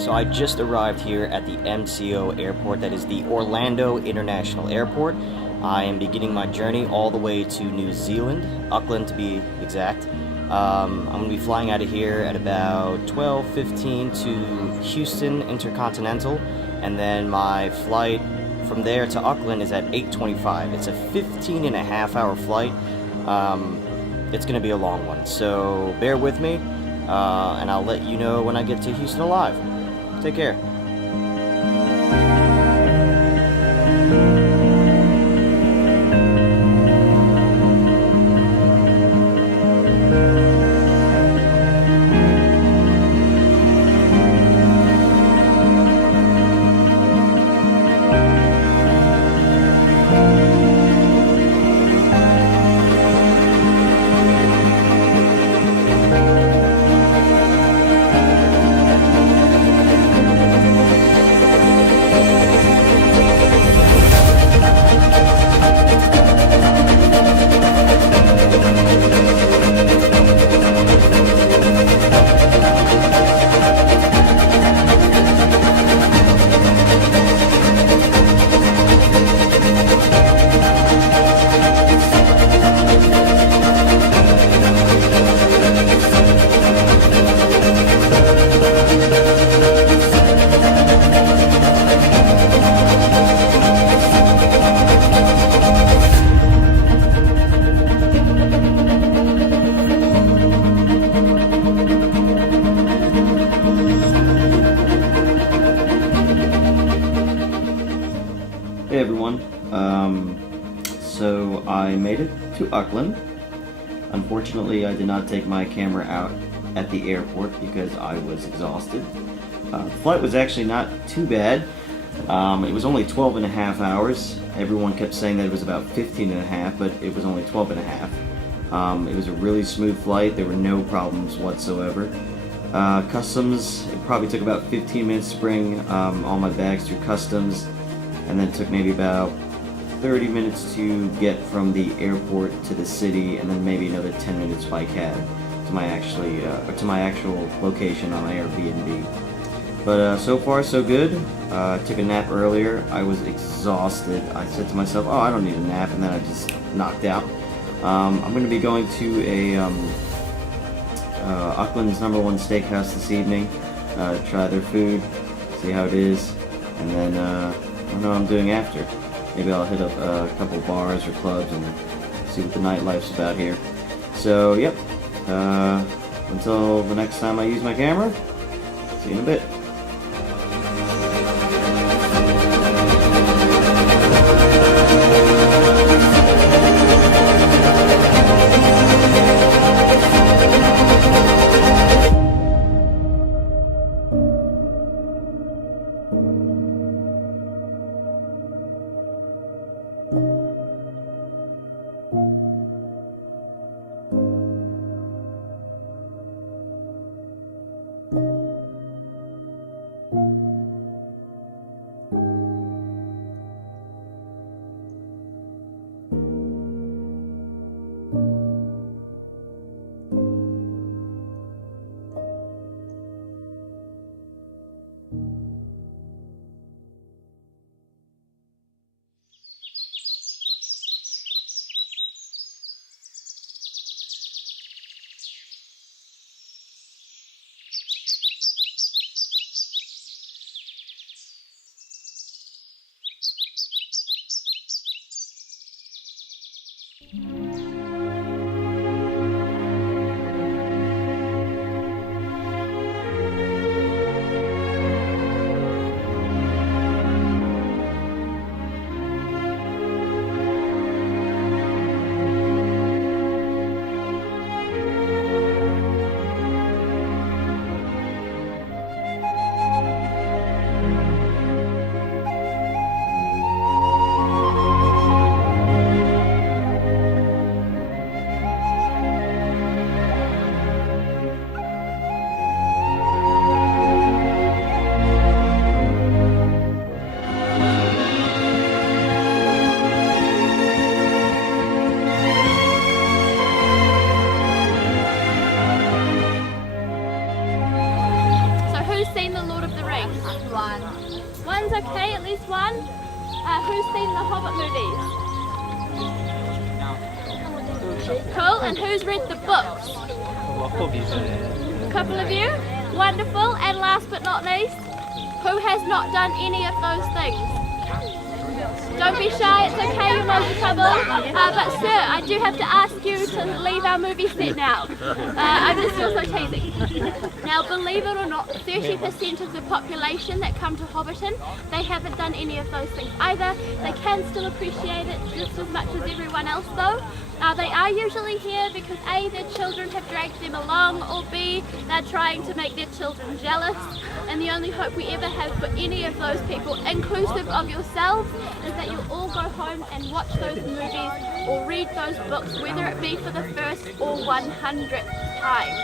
So I just arrived here at the MCO airport, that is the Orlando International Airport. I am beginning my journey all the way to New Zealand, Auckland to be exact. I'm going to be flying out of here at about 12:15 to Houston Intercontinental, and then my flight from there to Auckland is at 8:25. It's a 15 and a half hour flight. It's going to be a long one, so bear with me, and I'll let you know when I get to Houston alive. Take care. Hey everyone, so I made it to Auckland. Unfortunately, I did not take my camera out at the airport because I was exhausted. The flight was actually not too bad. It was only 12 and a half hours. Everyone kept saying that it was about 15 and a half, but it was only 12 and a half. It was a really smooth flight. There were no problems whatsoever. Customs, it probably took about 15 minutes to bring all my bags through customs, and then it took maybe about 30 minutes to get from the airport to the city, and then maybe another 10 minutes by cab to my actual location on my Airbnb. But so far so good. I took a nap earlier. I was exhausted. I said to myself, oh, I don't need a nap, and then I just knocked out. I'm going to be going to a Auckland's #1 steakhouse this evening, try their food, see how it is, and then I don't know what I'm doing after. Maybe I'll hit up a couple bars or clubs and see what the nightlife's about here. So, yep. Until the next time I use my camera, see you in a bit. who's seen the Hobbit movies? Cool, and who's read the books? A couple of you? Wonderful, and last but not least, who has not done any of those things? Don't be shy, it's okay, you're not in trouble. But sir, I do have to ask you to leave our movie set now. I'm just so teasing. Now, believe it or not, 30% of the population that come to Hobbiton, they haven't done any of those things either. They can still appreciate it just as much as everyone else though. They are usually here because A, their children have dragged them along, or B, they're trying to make their children jealous. And the only hope we ever have for any of those people, inclusive of yourselves, is that you'll all go home and watch those movies or read those books, whether it be for the first or 100th time.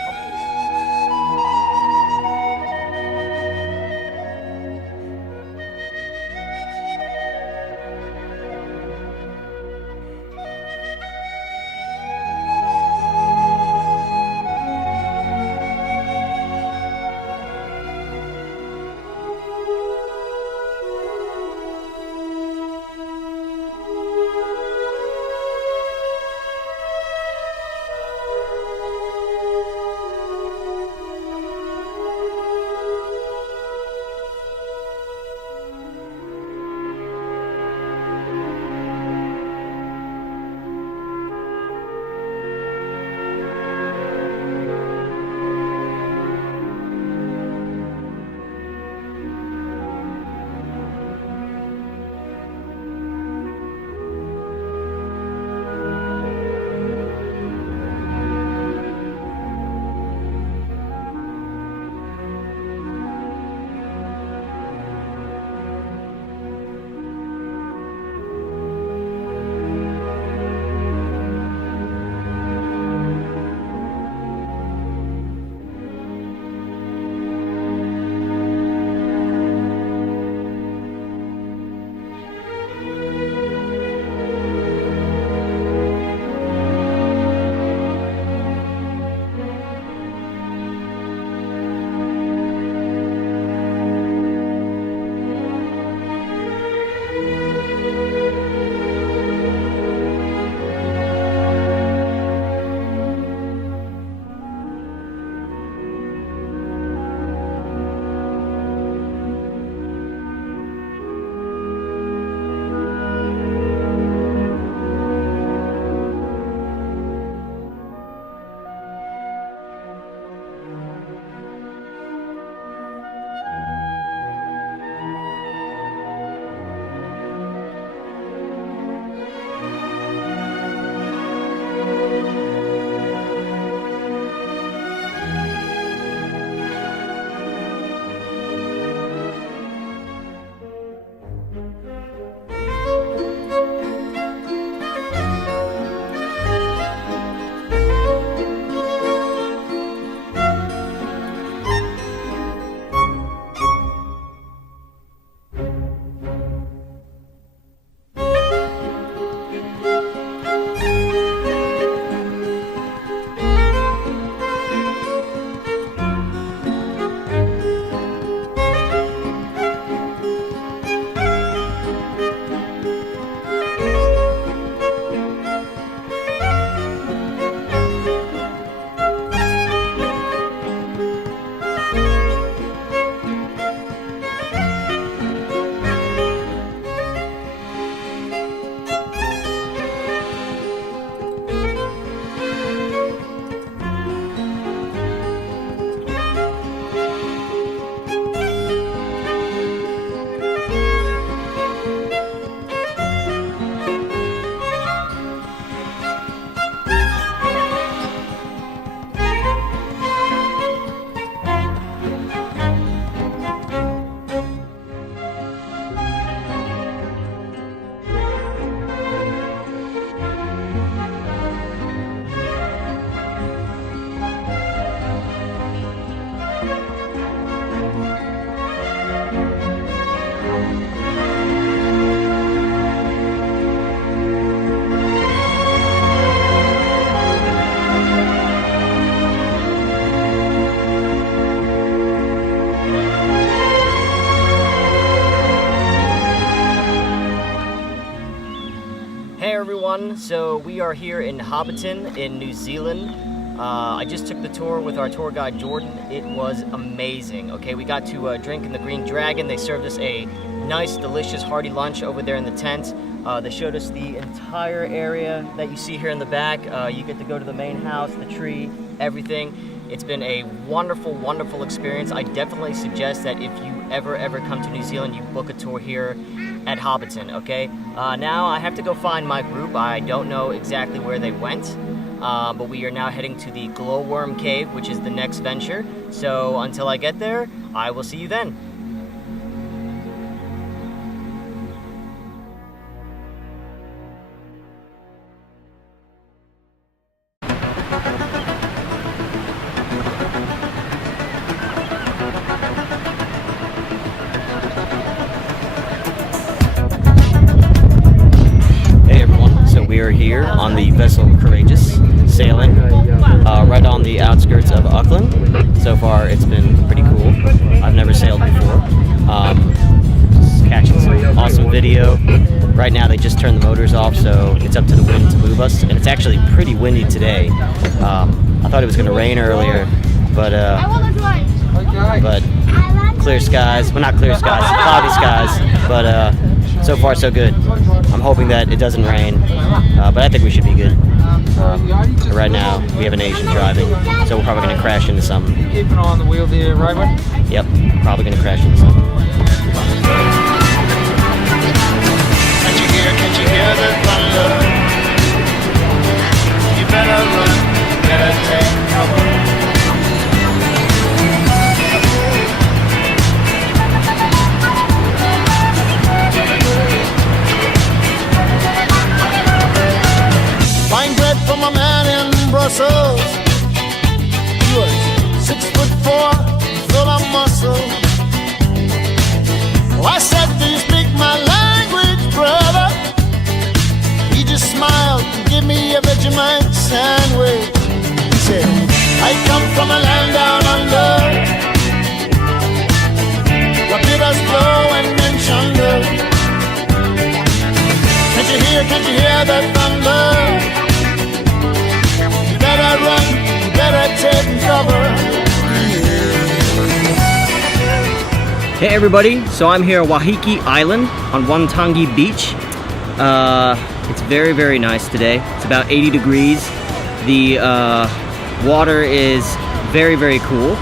are here in Hobbiton in New Zealand. I just took the tour with our tour guide Jordan. It was amazing. Okay, we got to drink in the Green Dragon. They served us a nice, delicious, hearty lunch over there in the tent. They showed us the entire area that you see here in the back. You get to go to the main house, the tree, everything. It's been a wonderful, wonderful experience. I definitely suggest that if you ever come to New Zealand, you book a tour here at Hobbiton, okay? Now I have to go find my group. I don't know exactly where they went, but we are now heading to the Glowworm Cave, which is the next venture. So until I get there, I will see you then. We are here on the vessel Courageous, sailing right on the outskirts of Auckland. So far, it's been pretty cool. I've never sailed before. Just catching some awesome video. Right now, they just turned the motors off, so it's up to the wind to move us. And it's actually pretty windy today. I thought it was going to rain earlier, but clear skies. Well, not clear skies, cloudy skies. But so far, so good. I'm hoping that it doesn't rain, but I think we should be good. But right now, we have an Asian driving, so we're probably going to crash into something. Keep an eye on the wheel there, Raymond. Yep, probably going to crash into something. Can't you hear the thunder? You better run, you better take cover. From a man in Brussels, he was 6'4", full of muscle. Oh, I said, do you speak my language, brother? He just smiled and gave me a Vegemite sandwich. He said, I come from a land down under, where bitters blow and men chunder. Can't you hear the thunder? Better run, you better take cover. Hey everybody, so I'm here at Waiheke Island on Waitangi Beach. It's very, very nice today. It's about 80 degrees. The water is very, very cool.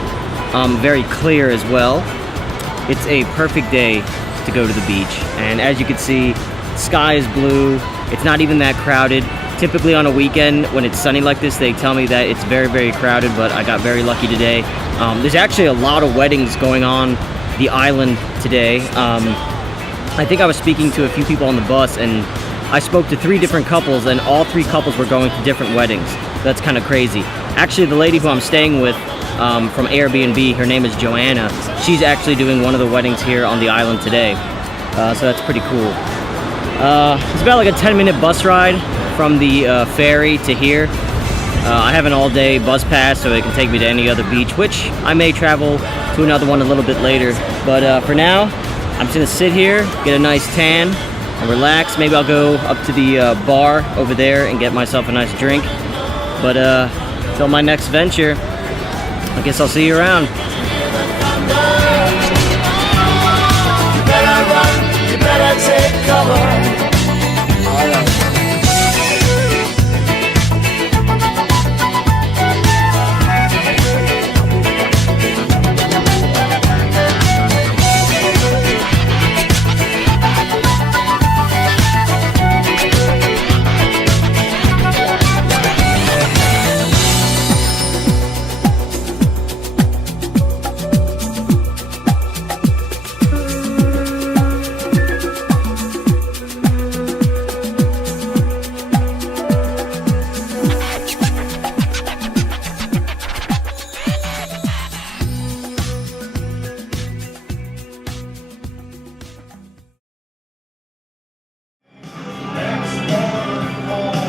Very clear as well. It's a perfect day to go to the beach. And as you can see, sky is blue. It's not even that crowded. Typically on a weekend when it's sunny like this, they tell me that it's very, very crowded, but I got very lucky today. There's actually a lot of weddings going on the island today. I think I was speaking to a few people on the bus, and I spoke to 3 different couples, and all 3 couples were going to different weddings. That's kind of crazy. Actually, the lady who I'm staying with from Airbnb, her name is Joanna. She's actually doing one of the weddings here on the island today. So that's pretty cool. It's about like a 10-minute bus ride from the ferry to here. I have an all-day bus pass, so it can take me to any other beach, which I may travel to another one a little bit later. But for now, I'm just gonna sit here, get a nice tan, and relax. Maybe I'll go up to the bar over there and get myself a nice drink. But till my next venture, I guess I'll see you around. You better run, you better take cover. All right.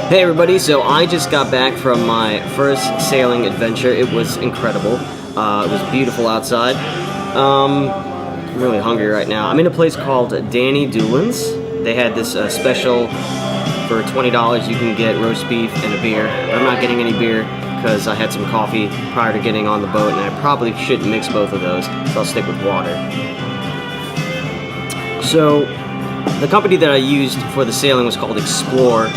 Hey everybody, so I just got back from my first sailing adventure. It was incredible. It was beautiful outside. I'm really hungry right now. I'm in a place called Danny Doolan's. They had this special For $20 you can get roast beef and a beer. I'm not getting any beer because I had some coffee prior to getting on the boat, and I probably shouldn't mix both of those, so I'll stick with water. So the company that I used for the sailing was called Explore.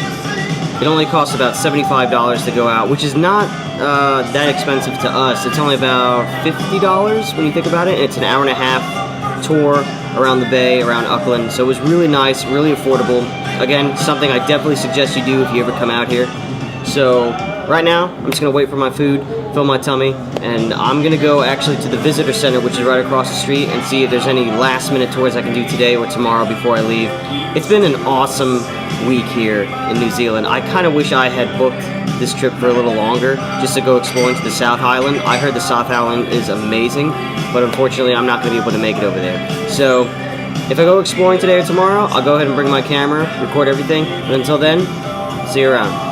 It only costs about $75 to go out, which is not that expensive to us. It's only about $50 when you think about it. It's an hour and a half tour around the bay, around Auckland, so it was really nice, really affordable. Again, something I definitely suggest you do if you ever come out here. So right now, I'm just gonna wait for my food, fill my tummy, and I'm gonna go actually to the visitor center, which is right across the street, and see if there's any last minute tours I can do today or tomorrow before I leave. It's been an awesome week here in New Zealand. I kind of wish I had booked this trip for a little longer, just to go exploring to the South Island. I heard the South Island is amazing, but unfortunately I'm not gonna be able to make it over there. So if I go exploring today or tomorrow, I'll go ahead and bring my camera, record everything, but until then, see you around.